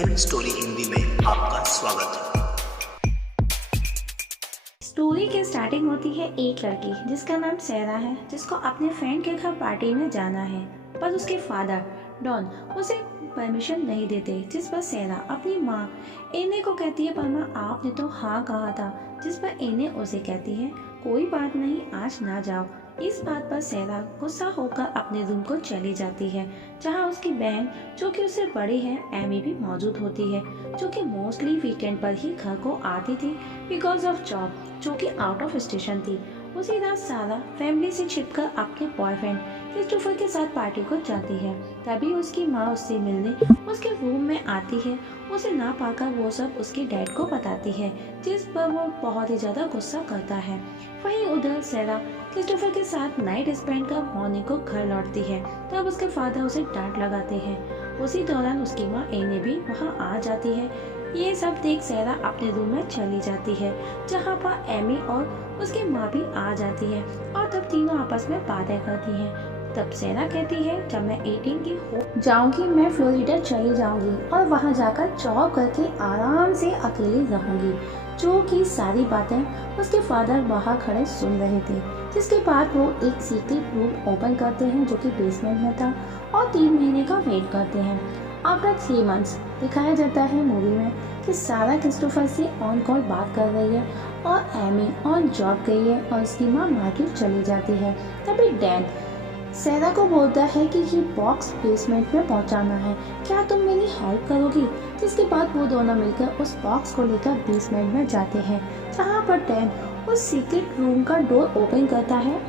Film story Hindi में आपका स्वागत है। स्टोरी की स्टार्टिंग होती है एक लड़की जिसका नाम सैरा है, जिसको अपने फ्रेंड के घर पार्टी में जाना है, पर उसके फादर डॉन उसे परमिशन नहीं देते। जिस पर सैरा अपनी माँ एने को कहती है, पर माँ आपने तो हाँ कहा था। जिस पर एने उसे कहती है कोई बात नहीं, आज ना जाओ। इस बात पर सैरा गुस्सा होकर अपने रूम को चली जाती है, जहाँ उसकी बहन जो कि उससे बड़ी है एमी भी मौजूद होती है, जो कि मोस्टली वीकेंड पर ही घर को आती थी बिकॉज ऑफ जॉब, जो कि आउट ऑफ स्टेशन थी। उसी रात सारा फैमिली से छिपकर अपने बॉयफ्रेंड क्रिस्टोफर के साथ पार्टी को जाती है। तभी उसकी माँ उससे मिलने उसके रूम में आती है। उसे ना पाकर वो सब उसके डैड को बताती है, जिस पर वो बहुत ही ज्यादा गुस्सा करता है। वहीं उधर सैरा क्रिस्टोफर के साथ नाइट स्पेंड कर मॉर्निंग को घर लौटती है। तब उसके फादर उसे डांट लगाते हैं। उसी दौरान उसकी माँ एने भी वहाँ आ जाती है। ये सब देख सैरा अपने रूम में चली जाती है, जहाँ पर एमी और उसकी माँ भी आ जाती है और तब तीनों आपस में बातें करती हैं। तब सैरा कहती है जब मैं 18 की हो जाऊंगी मैं फ्लोरिडा चली जाऊंगी और वहाँ जाकर जॉब करके आराम से अकेली रहूंगी। जो कि सारी बातें उसके फादर बाहर खड़े सुन रहे थे। जिसके बाद वो एक सीक्रेट रूम ओपन करते हैं जो कि बेसमेंट में था और 3 महीने का वेट करते हैं। आफ्टर 3 मंथ्स दिखाया जाता है मूवी में कि सारा क्रिस्टोफर से ऑन कॉल बात कर रही है और एमी ऑन जॉब गई है और उसकी माँ मार्केट चली जाती है। तभी डैन सैरा को बोलता है कि ये बॉक्स बेसमेंट में पहुंचाना है, क्या तुम मेरी हेल्प करोगी। जिसके बाद वो दोनों मिलकर उस बॉक्स को लेकर बेसमेंट में जाते हैं, जहाँ पर डैन उस सीक्रेट रूम का डोर ओपन करता है,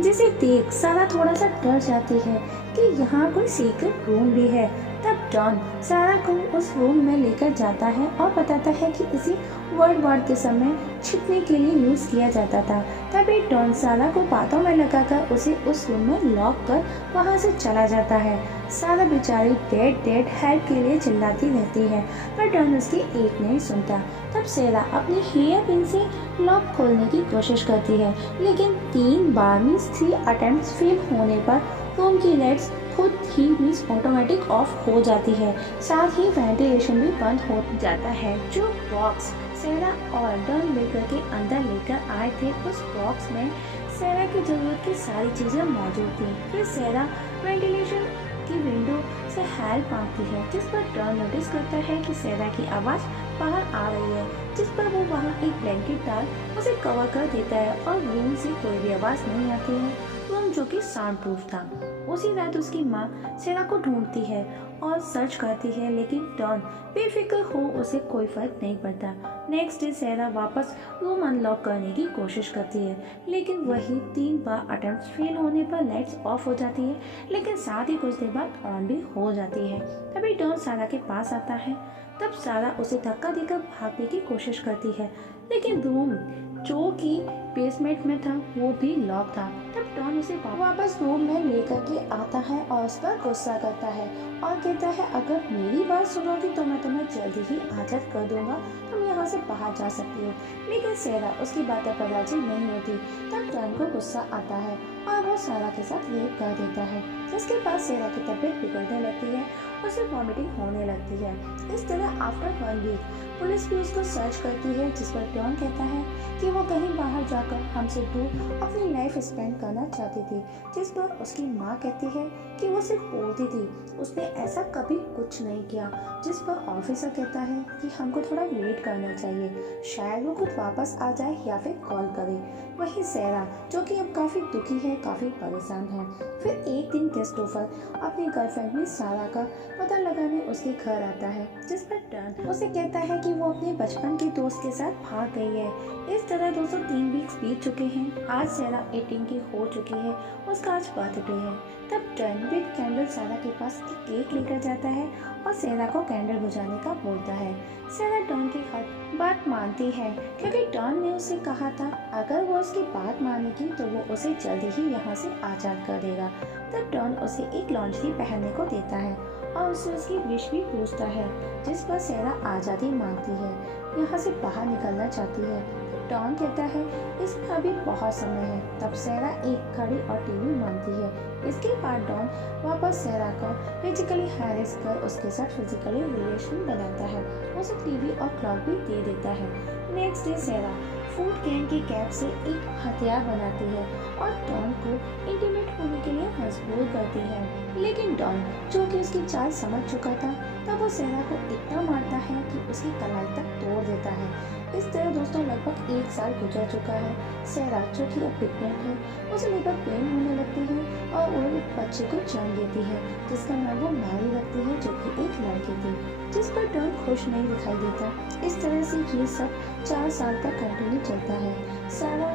जिसे देख सारा थोड़ा सा डर जाती है कि यहाँ कोई सीक्रेट रूम भी है। तब डॉन सारा को उस रूम में लेकर जाता है और बताता है कि इसी वर्ल्ड वॉर के समय छिपने के लिए यूज किया जाता था। तभी डॉन सारा को बातों में लगाकर उसे उस रूम में लॉक कर वहाँ से चला जाता है। सारा बेचारी डेड डेड हेल्प के लिए चिल्लाती रहती है, पर डॉन उसकी एक नहीं सुनता। तब सैरा अपनी हेयर पिन से लॉक खोलने की कोशिश करती है, लेकिन 3 बार मीन्स 3 अटेम्प्ट्स फेल होने पर रूम की लाइट्स खुद ही मीन्स ऑटोमेटिक ऑफ हो जाती है। साथ ही वेंटिलेशन भी बंद हो जाता है। जो बॉक्स सैरा और डॉन लेकर के अंदर लेकर आए थे, उस बॉक्स में सैरा की जरूरत की सारी चीजें मौजूद थी। फिर सैरा वेंटिलेशन की विंडो से हेल्प मांगती है, जिस पर डॉन नोटिस करता है कि सैरा की आवाज बाहर आ रही है, जिस पर वो वहाँ एक ब्लैंकेट डाल उसे कवर कर देता है और रूम से कोई भी आवाज नहीं आती है, रूम जो कि साउंड प्रूफ था। उसी रात उसकी माँ सैरा को ढूंढती है और सर्च करती है, लेकिन डॉन बेफिक्र हो उसे कोई फर्क नहीं पड़ता। नेक्स्ट डे सैरा वापस रूम अनलॉक करने की कोशिश करती है, लेकिन वही 3 बार अटेम्प्ट फेल होने पर लाइट्स ऑफ हो जाती है, लेकिन साथ ही कुछ देर बाद ऑन भी हो जाती है। तभी डॉन सारा के पास आता है। तब सारा उसे धक्का देकर भागने की कोशिश करती है, लेकिन रूम जो कि बेसमेंट में था वो भी लॉक था। तब डॉन उसे वापस रूम में लेकर के आता है और उस पर गुस्सा करता है और कहता है अगर मेरी बात सुनोगी तो मैं तुम्हें जल्दी ही आजाद कर दूंगा, तुम यहाँ से बाहर जा सकती हो। लेकिन सैरा उसकी बातों पर राजी नहीं होती। तब डॉन को गुस्सा आता है और वो सारा के साथ रेप कर देता है, जिसके बाद सैरा की तबीयत बिगड़ने लगती है, उसे वॉमिटिंग होने लगती है। इस तरह आफ्टर 1 वीक पुलिस भी उसको सर्च करती है, जिस पर डॉन कहता है कि वो कहीं बाहर जाकर हमसे दूर अपनी लाइफ स्पेंड करना चाहती थी। जिस पर उसकी माँ कहती है कि वो सिर्फ बोलती थी, उसने ऐसा कभी कुछ नहीं किया। जिस पर ऑफिसर कहता है कि हमको थोड़ा वेट करना चाहिए, शायद वो खुद वापस आ जाए या फिर कॉल करे। वही सैरा जो कि अब काफ़ी दुखी है, काफ़ी परेशान है। फिर एक दिन क्रिस्टोफर अपनी गर्लफ्रेंड में सारा का पता लगाने उसके घर आता है, जिस पर डॉन उसे कहता है कि वो अपने बचपन के दोस्त के साथ भाग गई है। इस तरह 203 वीक्स बीत चुके हैं। आज सैरा 18 की हो चुकी है, उसका आज बर्थडे है। तब डॉन विद कैंडल सैरा के पास एक केक लेकर जाता है और सैरा को कैंडल बुझाने का बोलता है। सैरा डॉन की हर बात मानती है, क्योंकि डॉन ने उसे कहा था अगर वो उसकी बात मानेगी तो वो उसे जल्दी ही यहाँ से आज़ाद कर देगा। तब डॉन उसे एक लॉन्जरी पहनने को देता है और उससे उसकी विश भी पूछता है, जिस पर सैरा आज़ादी मांगती है। यहाँ से बाहर निकलना चाहती है। डॉन कहता है इसमें अभी बहुत समय है। तब सैरा एक घड़ी और टीवी मांगती है। इसके बाद डॉन वापस सैरा को फिजिकली हैरेस कर उसके साथ फिजिकली रिलेशन बनाता है। उसे टीवी और क्लॉक भी दे देता है। नेक्स्ट डे सैरा फूड कैन की कैप से एक हथियार बनाती है और डॉन को इंटीमेट होने के लिए मजबूर करती है। लेकिन डॉन, जो कि उसकी चाल समझ चुका था, तब वो सैरा को इतना मारता है कि उसकी कलाई तक तोड़ देता है। इस तरह दोस्तों लगभग 1 साल गुजर चुका है। सैरा, जो कि अब प्रेग्नेंट है, उसे लेबर पेन होने लगती है और वो एक बच्चे को जन्म देती है जिसका नाम वो मैरी रखती है, जो कि एक लड़की थी, जिस पर डॉन खुश नहीं दिखाई देता। इस तरह से ये सब 4 साल तक कंटिन्यू चलता है। सैरा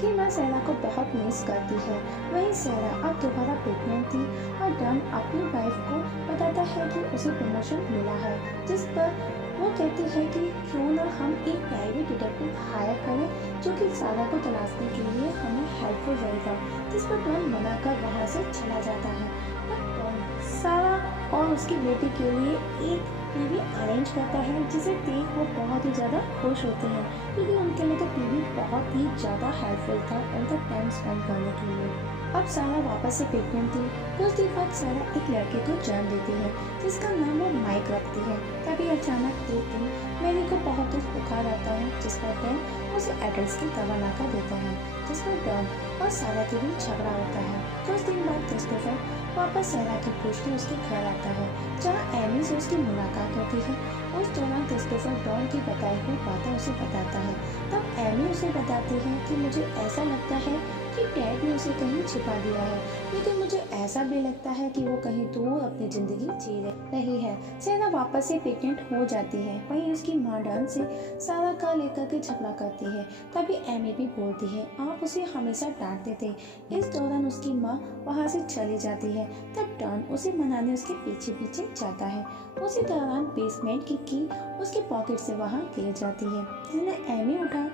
की माँ सैरा को बहुत मिस करती है। वहीं सैरा अब दोबारा प्रेग्नेंट थी और डॉन अपनी वाइफ को बताता है कि उसे प्रमोशन मिला है, जिस पर वो कहती है कि क्यों ना हम एक प्राइवेट डिटेक्टिव हायर करें जो कि सैरा को तलाशने के लिए हमें हेल्पफुल रहेगा, जिस पर डॉन मना कर वहाँ से चला जाता है। तब डॉन सैरा और उसकी बेटी के लिए एक टीवी अरेंज करता है, जिसे देख वो बहुत ही ज़्यादा खुश होते हैं क्योंकि उनके लिए तो टीवी बहुत ही ज़्यादा हेल्पफुल था उनका टाइम स्पेंड करने के लिए। अब सैरा वापस से प्रेग्नेंट थी। कुछ दिन बाद सैरा एक लड़के को जन्म देती है जिसका नाम वो माइक रखती है। तभी अचानक एक दिन मैरी को बहुत तेज बुखार आता है, जिस पर डॉन उसे एडल्ट की दवा लाकर देता है, जिस पर डॉन और सैरा के बीच झगड़ा होता है। कुछ दिन बाद क्रिस्टोफर वापस सैरा की पूछते उसके घर आता है, जहाँ एमी से उसकी मुलाकात होती है। उस दौरान क्रिस्टोफर डॉन की बताई हुई बातें उसे बताता है। तब एमी उसे बताती है कि मुझे ऐसा लगता है कि डैड ने उसे कहीं छिपा दिया है, लेकिन मुझे ऐसा भी लगता है कि वो कहीं दूर अपनी जिंदगी जी रही है। सैरा वापस से प्रेग्नेंट हो जाती है। वहीं उसकी माँ डॉन से सैरा का लेकर के झगड़ा करती है। तभी एमी भी बोलती है, आप उसे हमेशा डांटते थे। इस दौरान उसकी माँ वहाँ से चली जाती है। तब डॉन उसे मनाने उसके पीछे पीछे जाता है। उसी दौरान बेसमेंट की उसके पॉकेट से वहाँ गिर जाती है, जिन्हें एमी उठा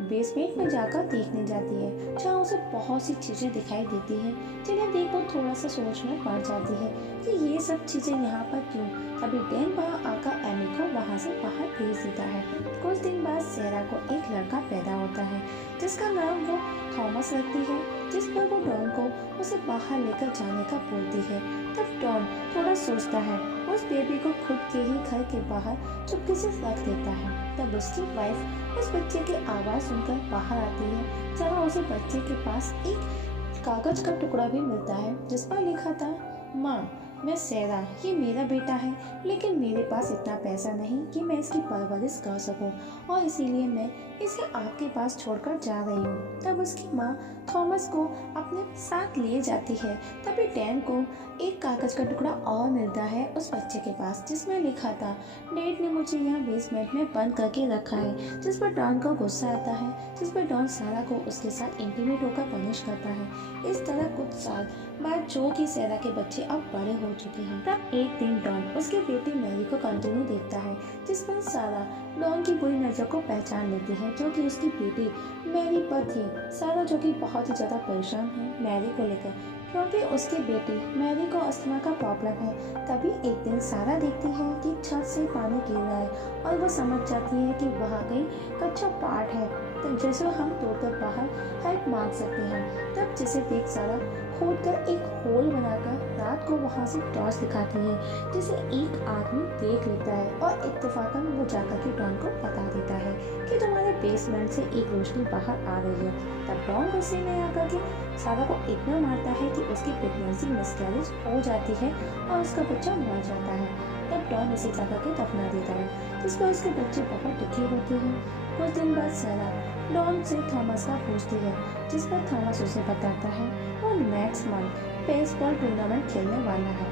बेसमेंट में जाकर देखने जाती है, जहाँ उसे बहुत सी चीजें दिखाई देती हैं, जिन्हें देख वो थोड़ा सा सोच में पड़ जाती है कि ये सब चीजें यहाँ पर क्यों। तभी डैन वहाँ आकर एमी को वहाँ से बाहर भेज देता है। कुछ दिन बाद सैरा को एक लड़का पैदा होता है जिसका नाम वो थॉमस रखती है, जिस पर वो डॉन को उसे बाहर लेकर जाने का बोलती है। तब डॉन थोड़ा सोचता है, उस बेबी को खुद के ही घर के बाहर चुपके से रख देता है। तब उसकी वाइफ उस बच्चे की आवाज़ सुनकर बाहर आती है, जहाँ उसे बच्चे के पास एक कागज का टुकड़ा भी मिलता है जिस पर लिखा था, माँ मैं सैरा, ये मेरा बेटा है, लेकिन मेरे पास इतना पैसा नहीं कि मैं इसकी परवरिश कर सकूं और इसीलिए मैं इसे आपके पास छोड़कर जा रही हूँ। तब उसकी माँ थॉमस को अपने साथ ले जाती है। तभी डैन को एक कागज का टुकड़ा और मिलता है उस बच्चे के पास, जिसमें लिखा था, डैड ने मुझे यहाँ बेसमेंट में बंद करके रखा है, जिस पर डॉन को गुस्सा आता है, जिस पर डॉन सैरा को उसके साथ इंटीमेट होकर पनिश करता है। इस तरह कुछ साल बाद जो कि सैरा के बच्चे अब बड़े हो चुके हैं। तब एक दिन डॉन उसकी बेटी मैरी को कंटिन्यू देखता है, जिस पर सैरा डॉन की बुरी नजर को पहचान लेती है, जो कि उसकी बेटी मैरी पर थी। सैरा, जो कि बहुत ही ज्यादा परेशान है मैरी को लेकर, क्योंकि उसकी बेटी मैरी को अस्थमा का प्रॉब्लम है। तभी एक दिन सैरा देखती है कि छत से पानी गिर रहा है और वो समझ जाती है कि वहाँ कहीं कच्चा पार्ट है, तो जैसे हम तोड़कर बाहर हेल्प मांग सकते हैं। तब जिसे देख सैरा खोद कर एक होल बनाकर रात को वहाँ से टॉर्च दिखाती है, जिसे एक आदमी देख लेता है और इत्तेफाकन वो जाकर के डॉन को बता देता है कि तुम्हारे बेसमेंट से एक रोशनी बाहर आ रही है। तब डॉन गुस्से में आकर के सैरा को इतना मारता है कि उसकी प्रेगनेंसी मिसकैरेज हो जाती है और उसका बच्चा मर जाता है। तब डॉन उसे जाकर के दफना देता है, जिस पर उसके बच्चे बहुत दुखी होते हैं। कुछ दिन बाद सैरा डॉन से थॉमस का पूछती है, जिस पर थॉमस उसे बताता है वो नेक्स्ट मंथ बेसबॉल टूर्नामेंट खेलने वाला है।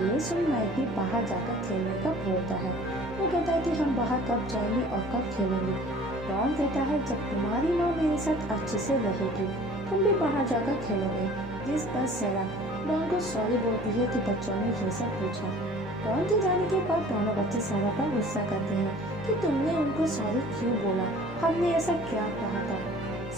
ये सुन माइक भी बाहर जाकर खेलने का बोलता है। वो कहता है कि हम बाहर कब जाएंगे और कब खेलेंगे। डॉन कहता है, जब तुम्हारी माँ मेरे साथ अच्छे से रहेगी तुम भी बाहर जाकर खेलोगे। जिस पर सैरा डॉन को सॉरी बोलती है कि बच्चों ने ये सब पूछा। डॉन के जाने के बाद दोनों बच्चे सैरा पर गुस्सा करते हैं कि तुमने उनको सॉरी क्यों बोला, हमने ऐसा क्या कहा था।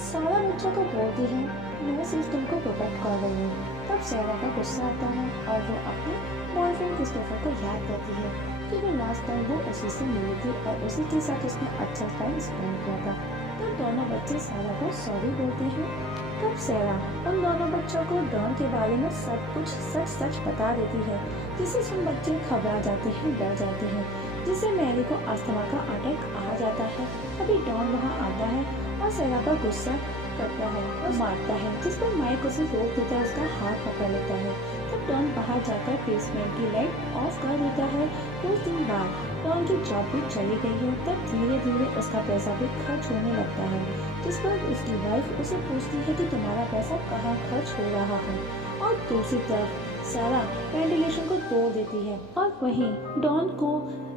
सैरा बच्चों को बोलती है, मैं सिर्फ तुमको प्रोटेक्ट कर रही हूँ। तब सैरा का गुस्सा आता है और वो अपने बॉयफ्रेंड क्रिस्टोफर को याद करती है कि वो लास्ट टाइम वो उसी से मिली थी और उसी के साथ उसने अच्छा टाइम स्पेंड किया था। तब दोनों बच्चे सैरा को सॉरी बोलते हैं। तब सैरा उन दोनों बच्चों को डॉन के बारे में सब कुछ सच सच बता देती है, जिससे सुन बच्चे घबरा जाते हैं, डर जाते हैं, जिससे मैरी को अस्थमा का अटैक आ जाता है। तभी डॉन वहाँ आता है और सैरा पर गुस्सा करता है और मारता है, जिस पर माइक उसे रोक देता है, उसका हाथ पकड़ लेता है। तब डॉन बाहर जाकर बेसमेंट की लाइट ऑफ कर देता है। कुछ दिन बाद डॉन की जॉब भी चली गई है। तब धीरे धीरे उसका पैसा भी खर्च होने लगता है, जिस पर उसकी वाइफ उसे पूछती है कि तुम्हारा पैसा कहाँ खर्च हो रहा है। और दूसरी तरफ सारा वेंटिलेशन को तोड़ देती है और वहीं डॉन को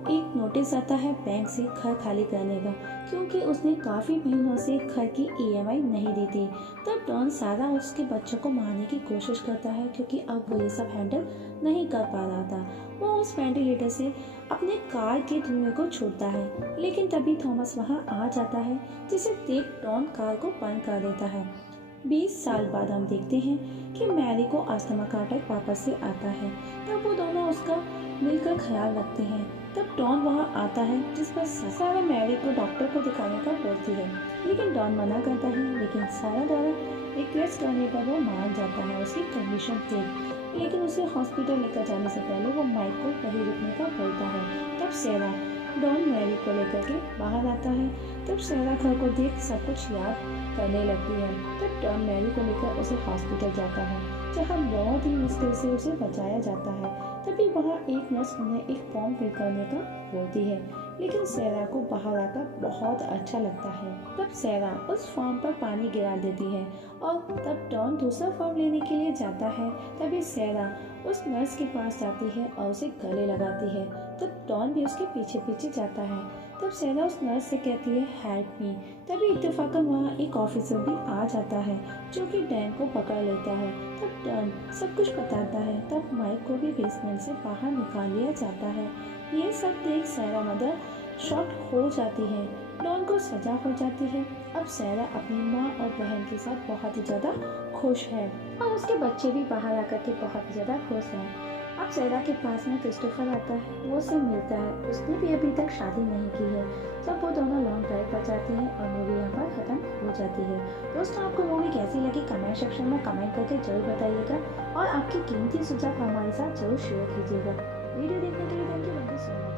एक नोटिस आता है बैंक से घर खाली करने का, क्योंकि उसने काफ़ी महीनों से घर की ईएमआई नहीं दी थी। तब डॉन सारा उसके बच्चों को मारने की कोशिश करता है, क्योंकि अब वो ये सब हैंडल नहीं कर पा रहा था। वो उस वेंटिलेटर से अपने कार के धुएं को छोड़ता है, लेकिन तभी थॉमस वहाँ आ जाता है, जिसे देख डॉन कार को बंद कर देता है। 20 साल बाद हम देखते हैं कि मैरी को अस्थमा का अटैक वापस से आता है। तब वो दोनों उसका मिलकर ख्याल रखते हैं। तब डॉन वहाँ आता है, जिस पर सारा मैरी को डॉक्टर को दिखाने का बोलती है, लेकिन डॉन मना करता है। लेकिन सारा द्वारा रिक्वेस्ट करने पर वो मान जाता है उसकी कंडीशन देख, लेकिन उसे हॉस्पिटल लेकर जाने से पहले वो माइक को वहीं रुकने का बोलता है। तब सारा डॉन मैरी को लेकर के बाहर आता है। तब सारा घर को देख सब कुछ याद करने लगती है। तब डॉन मैरी को लेकर उसे हॉस्पिटल जाता है, जहाँ बहुत ही मुश्किल से उसे बचाया जाता है। तभी वहाँ एक नर्स उन्हें एक फॉर्म फिल करने का बोलती है, लेकिन सैरा को बाहर आकर बहुत अच्छा लगता है। तब सैरा उस फॉर्म पर पानी गिरा देती है और तब डॉन दूसरा फॉर्म लेने के लिए जाता है। तभी सैरा उस नर्स के पास जाती है और उसे गले लगाती है। तब डॉन भी उसके पीछे पीछे जाता है। तब सैरा उस नर्स से कहती है हेल्प मी। तभी इत्तेफाकन वहाँ एक ऑफिसर भी आ जाता है, जो कि डैन को पकड़ लेता है। तब डैन सब कुछ बताता है। तब माइक को भी बेसमेंट से बाहर निकाल लिया जाता है। ये सब देख सैरा मदर शॉक हो जाती है। डॉन को सजा हो जाती है। अब सैरा अपनी माँ और बहन के साथ बहुत ही ज़्यादा खुश है और उसके बच्चे भी बाहर आकर के बहुत ही ज़्यादा खुश हैं। अब सैरा के पास में क्रिस्टोफर आता है, वो उससे मिलता है। उसने भी अभी तक शादी नहीं की है। जब वो दोनों लॉन्ग ड्राइव पर जाते हैं और मूवी यहाँ पर ख़त्म हो जाती है। दोस्तों, आपको मूवी कैसी लगी कमेंट सेक्शन में कमेंट करके जरूर बताइएगा और आपकी कीमती सुझाव हमारे साथ जरूर शेयर कीजिएगा। वीडियो देखने के लिए थैंक यू सो मच।